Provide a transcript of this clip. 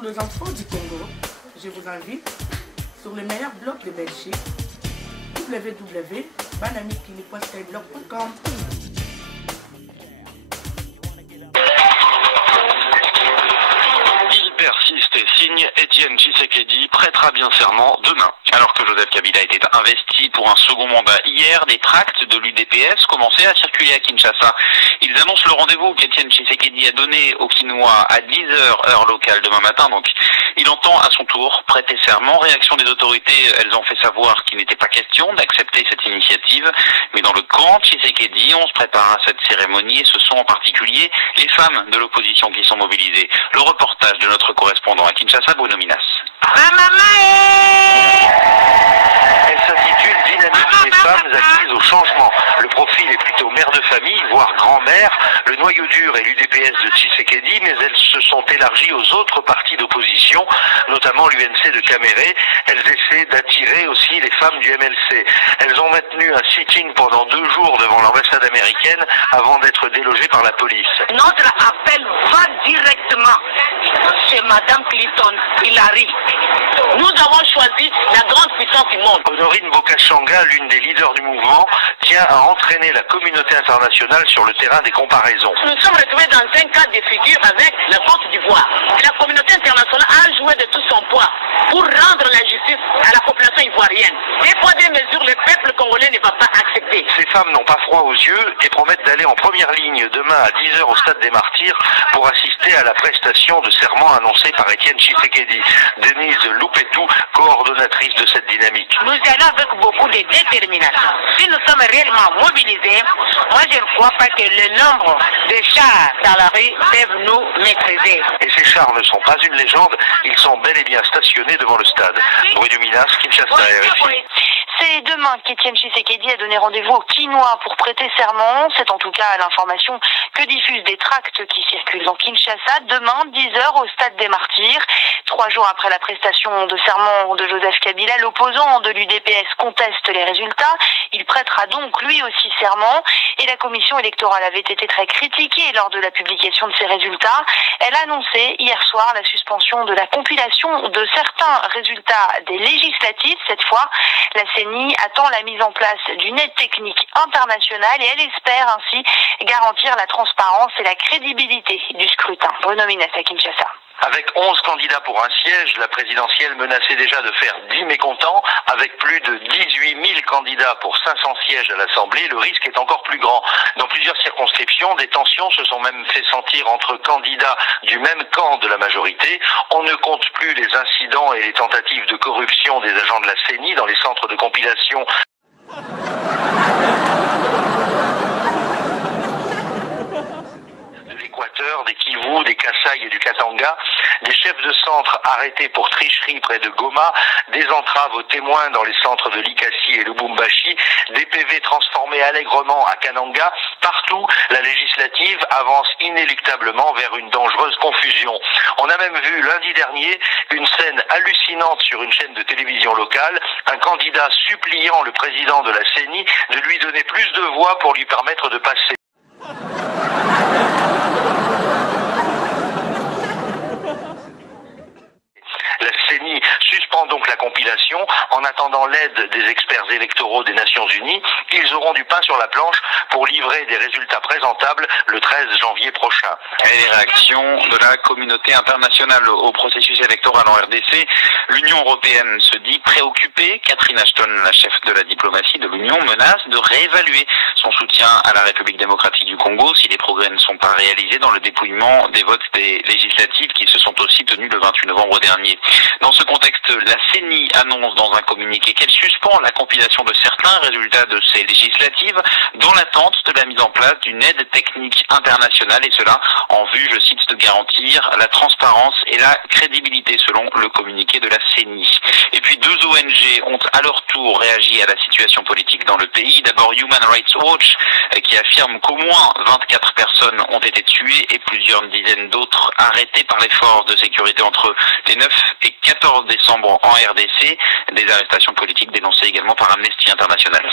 pour les enfants du Congo, je vous invite sur le meilleur blog de Belgique, www.banamikili.skyblog.com. Persiste et signe, Étienne Tshisekedi prêtera bien serment demain. Alors que Joseph Kabila était investi pour un second mandat hier, des tracts de l'UDPS commençaient à circuler à Kinshasa. Ils annoncent le rendez-vous qu'Étienne Tshisekedi a donné aux Kinois à 10h heure locale demain matin. Donc, il entend à son tour prêter serment. Réaction des autorités, elles ont fait savoir qu'il n'était pas question d'accepter cette initiative. Mais dans le camp Tshisekedi, on se prépare à cette cérémonie et ce sont en particulier les femmes de l'opposition qui sont mobilisées. Le reportage de notre correspondant à Kinshasa, Bruno Minas. Elle s'intitule Dynamique des femmes acquises au changement. Le profil est plutôt mère de famille, voire grand-mère. Le noyau dur est l'UDPS de Tshisekedi, mais elles se sont élargies aux autres partis d'opposition, notamment l'UNC de Caméré. Elles essaient d'attirer aussi les femmes du MLC. Elles ont maintenu un sitting pendant 2 jours devant l'ambassade américaine avant d'être délogées par la police. Notre appel va directement chez Madame Clinton, Hillary. Nous avons choisi la grande puissance du monde. Honorine Bokachanga, l'une des leaders du mouvement, tient à entraîner la communauté internationale sur le terrain des comparaisons. Nous sommes retrouvés dans un cas de figure avec la Côte d'Ivoire. Et la communauté internationale a joué de tout son poids pour rendre la justice à la population ivoirienne. Des poids des mesures, le peuple congolais ne va pas accepter. Ces femmes n'ont pas froid aux yeux et promettent d'aller en première ligne demain à 10h au Stade des Martyrs pour assister à la prestation de serment annoncée par Étienne Tshisekedi. Denise Loupetou, coordonnatrice de cette dynamique. Nous allons avec beaucoup de détermination. Si nous sommes réellement mobilisés, moi je ne crois pas que le nombre de chars dans la rue peuvent nous maîtriser. Et ces chars ne sont pas une légende, ils sont bel et bien stationnés devant le stade. Bruno Minas, Kinshasa, RFI. C'est demain qu'Étienne Tshisekedi a donné rendez-vous aux Kinois pour prêter serment. C'est en tout cas l'information que diffusent des tracts qui circulent dans Kinshasa. Demain, 10h au Stade des Martyrs. 3 jours après la prestation de serment de Joseph Kabila, l'opposant de l'UDPS conteste les résultats. Il prêtera donc lui aussi serment. Et la commission électorale avait été très critiquée lors de la publication de ces résultats. Elle a annoncé hier soir la suspension de la compilation de certains résultats des législatives. Cette fois, la CENI attend la mise en place d'une aide technique internationale et elle espère ainsi garantir la transparence et la crédibilité du scrutin. Bruno Minas à Kinshasa. Avec 11 candidats pour un siège, la présidentielle menaçait déjà de faire 10 mécontents. Avec plus de 18 000 candidats pour 500 sièges à l'Assemblée, le risque est encore plus grand. Dans plusieurs circonscriptions, des tensions se sont même fait sentir entre candidats du même camp de la majorité. On ne compte plus les incidents et les tentatives de corruption des agents de la CENI dans les centres de compilation. Des Kivu, des Kasaï et du Katanga, des chefs de centre arrêtés pour tricherie près de Goma, des entraves aux témoins dans les centres de Likasi et Lubumbashi, des PV transformés allègrement à Kananga. Partout, la législative avance inéluctablement vers une dangereuse confusion. On a même vu lundi dernier une scène hallucinante sur une chaîne de télévision locale, un candidat suppliant le président de la CENI de lui donner plus de voix pour lui permettre de passer. La CENI suspend donc la compilation en attendant l'aide des experts électoraux des Nations Unies. Ils auront du pain sur la planche pour livrer des résultats présentables le 13 janvier prochain. Et les réactions de la communauté internationale au processus électoral en RDC. L'Union européenne se dit préoccupée. Catherine Ashton, la chef de la diplomatie de l'Union, menace de réévaluer son soutien à la République démocratique du Congo si les progrès ne sont pas réalisés dans le dépouillement des votes des législatives qui se sont aussi tenus le 28 novembre dernier. Dans ce contexte, la CENI annonce dans un communiqué qu'elle suspend la compilation de certains résultats de ces législatives dans l'attente de la mise en place d'une aide technique internationale et cela en vue, je cite, de garantir la transparence et la crédibilité selon le communiqué de la CENI. Et puis 2 ONG ont à leur tour réagi à la situation politique dans le pays. D'abord Human Rights Watch qui affirme qu'au moins 24 personnes ont été tuées et plusieurs dizaines d'autres arrêtées par les forces de sécurité entre les 9 et 14 décembre en RDC. Des arrestations politiques dénoncées également par Amnesty International.